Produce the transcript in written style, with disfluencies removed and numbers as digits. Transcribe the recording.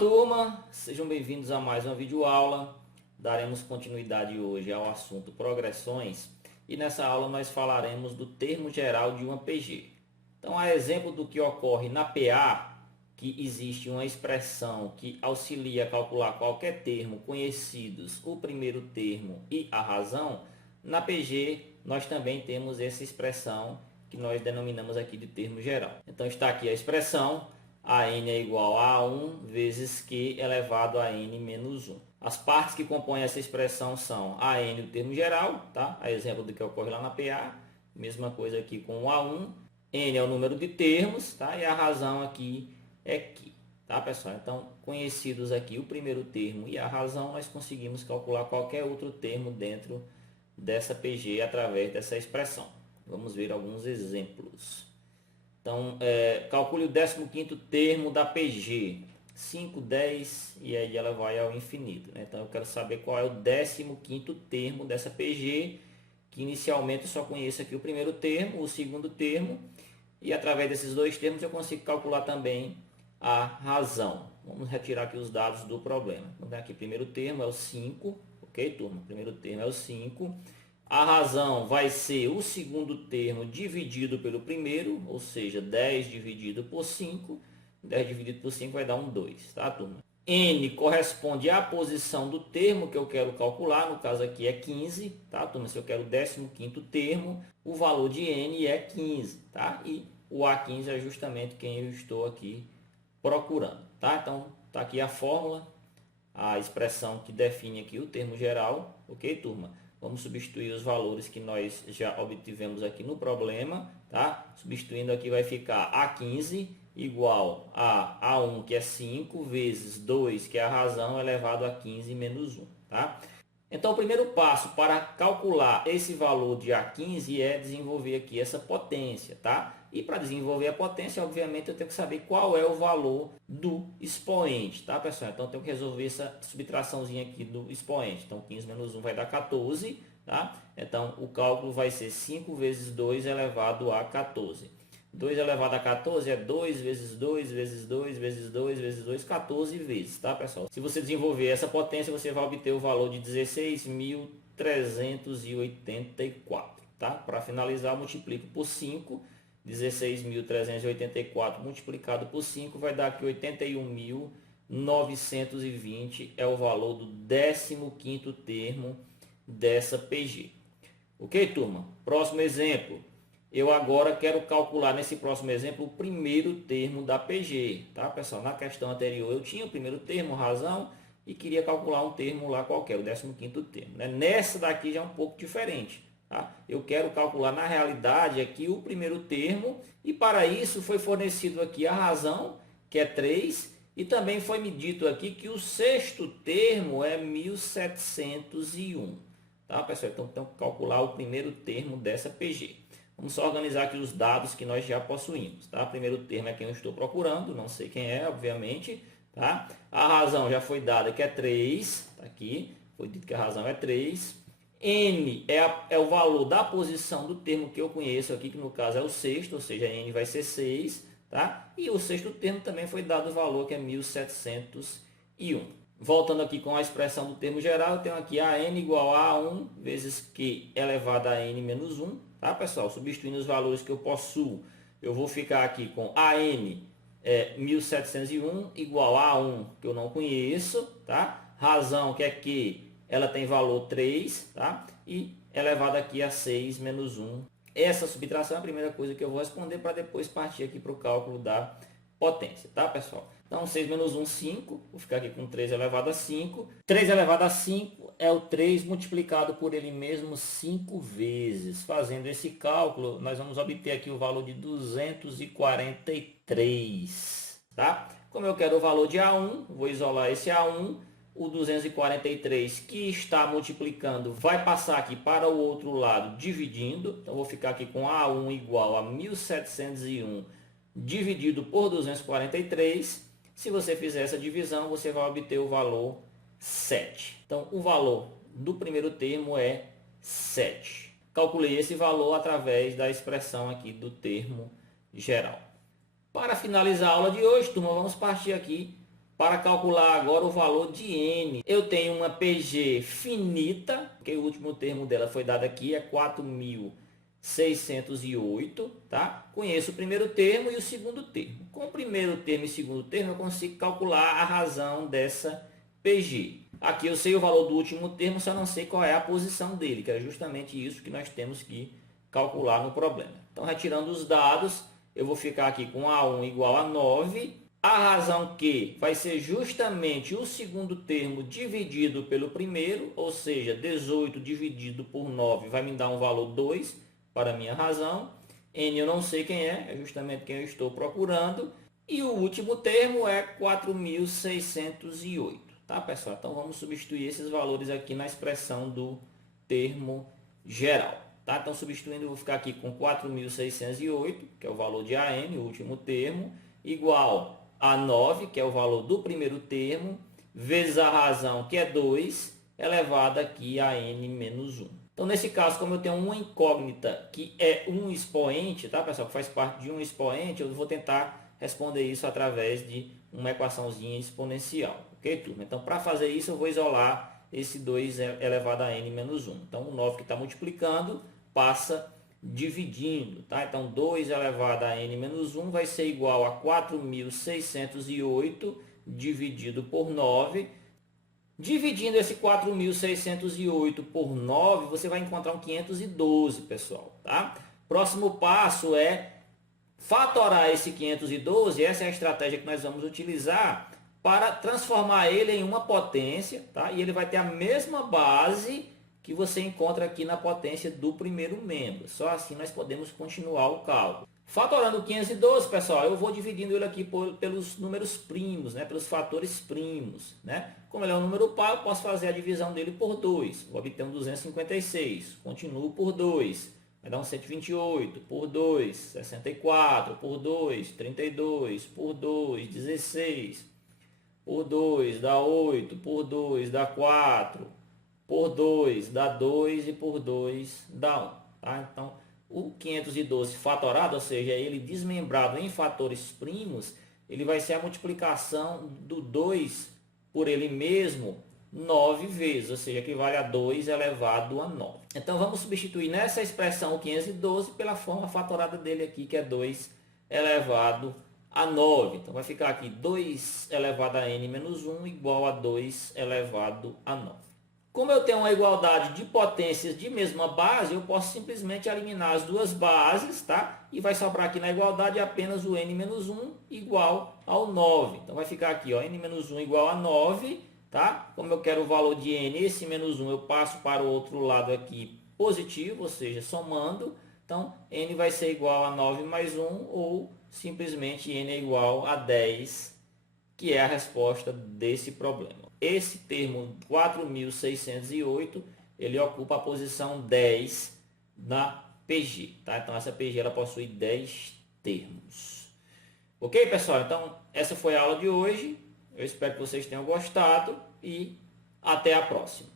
turma, sejam bem-vindos a mais uma videoaula. Daremos continuidade hoje ao assunto progressões e nessa aula nós falaremos do termo geral de uma PG. Então, a exemplo do que ocorre na PA, que existe uma expressão que auxilia a calcular qualquer termo conhecidos, o primeiro termo e a razão, na PG nós também temos essa expressão que nós denominamos aqui de termo geral. Então está aqui a expressão AN é igual a 1 vezes Q elevado a N menos 1. As partes que compõem essa expressão são AN, o termo geral, tá? A exemplo do que ocorre lá na PA. Mesma coisa aqui com o A1. N é o número de termos, tá? E a razão aqui é Q, tá, pessoal? Então, conhecidos aqui o primeiro termo e a razão, nós conseguimos calcular qualquer outro termo dentro dessa PG através dessa expressão. Vamos ver alguns exemplos. Então, calcule o 15º termo da PG, 5, 10, e aí ela vai ao infinito, né? Então, eu quero saber qual é o 15º termo dessa PG, que inicialmente eu só conheço aqui o primeiro termo, o segundo termo, e através desses dois termos eu consigo calcular também a razão. Vamos retirar aqui os dados do problema. Então, aqui, primeiro termo é o 5, ok, turma? Primeiro termo é o 5. A razão vai ser o segundo termo dividido pelo primeiro, ou seja, 10 dividido por 5. 10 dividido por 5 vai dar um 2, tá, turma? N corresponde à posição do termo que eu quero calcular, no caso aqui é 15, tá, turma? Se eu quero o 15º termo, o valor de N é 15, tá? E o A15 é justamente quem eu estou aqui procurando, tá? Então, tá aqui a fórmula, a expressão que define aqui o termo geral, ok, turma? Vamos substituir os valores que nós já obtivemos aqui no problema, tá? Substituindo aqui vai ficar A15 igual a A1, que é 5, vezes 2, que é a razão, elevado a 15 menos 1, tá? Então, o primeiro passo para calcular esse valor de A15 é desenvolver aqui essa potência, tá? E para desenvolver a potência, obviamente, eu tenho que saber qual é o valor do expoente, tá, pessoal? Então, eu tenho que resolver essa subtraçãozinha aqui do expoente. Então, 15 menos 1 vai dar 14, tá? Então, o cálculo vai ser 5 vezes 2 elevado a 14. 2 elevado a 14 é 2 vezes 2 vezes 2 vezes 2 vezes 2, 14 vezes, tá, pessoal? Se você desenvolver essa potência, você vai obter o valor de 16.384, tá? Para finalizar, eu multiplico por 5, 16.384 multiplicado por 5 vai dar aqui 81.920, é o valor do 15º termo dessa PG. Ok, turma? Próximo exemplo. Eu agora quero calcular nesse próximo exemplo o primeiro termo da PG, tá, pessoal? Na questão anterior eu tinha o primeiro termo, razão, e queria calcular um termo lá qualquer, o 15º termo, né? Nessa daqui já é um pouco diferente, tá? Eu quero calcular na realidade aqui o primeiro termo e para isso foi fornecido aqui a razão, que é 3, e também foi me dito aqui que o sexto termo é 1701, tá, pessoal? Então, tenho que calcular o primeiro termo dessa PG. Vamos só organizar aqui os dados que nós já possuímos, tá? O primeiro termo é quem eu estou procurando, não sei quem é, obviamente, tá? A razão já foi dada, que é 3, tá aqui, foi dito que a razão é 3. N é o valor da posição do termo que eu conheço aqui, que no caso é o sexto, ou seja, N vai ser 6, tá? E o sexto termo também foi dado o valor, que é 1701. Voltando aqui com a expressão do termo geral, eu tenho aqui a N igual a 1 vezes Q elevado a N menos 1. Tá, pessoal? Substituindo os valores que eu possuo, eu vou ficar aqui com AN 1701 igual a 1, que eu não conheço, tá? Razão, que é que ela tem valor 3, tá? E elevado aqui a 6 menos 1. Essa subtração é a primeira coisa que eu vou responder para depois partir aqui para o cálculo da potência, tá, pessoal? Então, 6 menos 1, 5. Vou ficar aqui com 3 elevado a 5. 3 elevado a 5 é o 3 multiplicado por ele mesmo 5 vezes. Fazendo esse cálculo, nós vamos obter aqui o valor de 243, tá? Como eu quero o valor de A1, vou isolar esse A1. O 243 que está multiplicando vai passar aqui para o outro lado dividindo. Então, vou ficar aqui com A1 igual a 1701 dividido por 243. Se você fizer essa divisão, você vai obter o valor 7. Então, o valor do primeiro termo é 7. Calculei esse valor através da expressão aqui do termo geral. Para finalizar a aula de hoje, turma, vamos partir aqui Para calcular agora o valor de n, eu tenho uma PG finita, que o último termo dela foi dado aqui, é 4.608, tá? Conheço o primeiro termo e o segundo termo. Com o primeiro termo e o segundo termo, eu consigo calcular a razão dessa PG. Aqui eu sei o valor do último termo, só não sei qual é a posição dele, que é justamente isso que nós temos que calcular no problema. Então, retirando os dados, eu vou ficar aqui com A1 igual a 9. A razão que vai ser justamente o segundo termo dividido pelo primeiro, ou seja, 18 dividido por 9 vai me dar um valor 2 para a minha razão. N eu não sei quem é justamente quem eu estou procurando. E o último termo é 4.608, tá, pessoal? Então vamos substituir esses valores aqui na expressão do termo geral, tá? Então substituindo, eu vou ficar aqui com 4.608, que é o valor de AN, o último termo, igual a 9, que é o valor do primeiro termo, vezes a razão, que é 2, elevado aqui a n menos 1. Então, nesse caso, como eu tenho uma incógnita que é um expoente, tá, pessoal, que faz parte de um expoente, eu vou tentar responder isso através de uma equaçãozinha exponencial, ok, turma? Então, para fazer isso, eu vou isolar esse 2 elevado a n menos 1. Então, o 9 que está multiplicando passa dividindo, tá? Então 2 elevado a n menos 1 vai ser igual a 4.608 dividido por 9. Dividindo esse 4.608 por 9, você vai encontrar um 512, pessoal, tá? Próximo passo é fatorar esse 512, essa é a estratégia que nós vamos utilizar para transformar ele em uma potência, tá? E ele vai ter a mesma base que você encontra aqui na potência do primeiro membro. Só assim nós podemos continuar o cálculo. Fatorando 512, pessoal, eu vou dividindo ele aqui pelos números primos, né? Pelos fatores primos, né? Como ele é um número par, eu posso fazer a divisão dele por 2. Vou obter um 256. Continuo por 2. Vai dar um 128. Por 2, 64. Por 2, 32. Por 2, 16. Por 2, dá 8. Por 2, dá 4. Por 2 dá 2 e por 2 dá 1. Tá? Então, o 512 fatorado, ou seja, ele desmembrado em fatores primos, ele vai ser a multiplicação do 2 por ele mesmo 9 vezes, ou seja, equivale a 2 elevado a 9. Então, vamos substituir nessa expressão o 512 pela forma fatorada dele aqui, que é 2 elevado a 9. Então, vai ficar aqui 2 elevado a n menos 1 igual a 2 elevado a 9. Como eu tenho uma igualdade de potências de mesma base, eu posso simplesmente eliminar as duas bases, tá? E vai sobrar aqui na igualdade apenas o n menos 1 igual ao 9. Então vai ficar aqui, ó, n menos 1 igual a 9, tá? Como eu quero o valor de n, esse menos 1 eu passo para o outro lado aqui positivo, ou seja, somando. Então n vai ser igual a 9 mais 1 ou simplesmente n é igual a 10, que é a resposta desse problema. Esse termo 4.608, ele ocupa a posição 10 na PG, tá? Então essa PG ela possui 10 termos. Ok, pessoal? Então essa foi a aula de hoje. Eu espero que vocês tenham gostado e até a próxima.